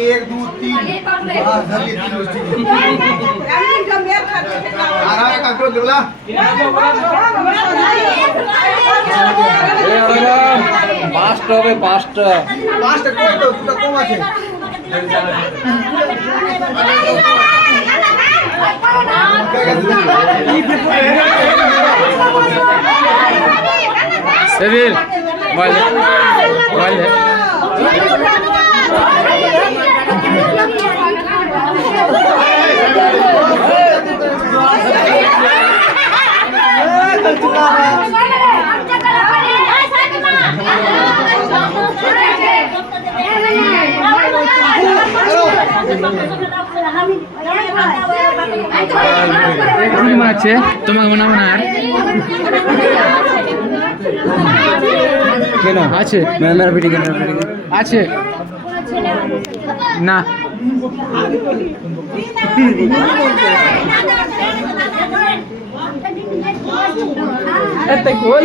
एक दो तीन পাঁচটা হবে পাঁচটা কম আছে সেভিল মোবাইল মোবাইল আছে তোমাকে মনে হয় আর কেন আছে মেরা ভিডিও আছে না এত গোল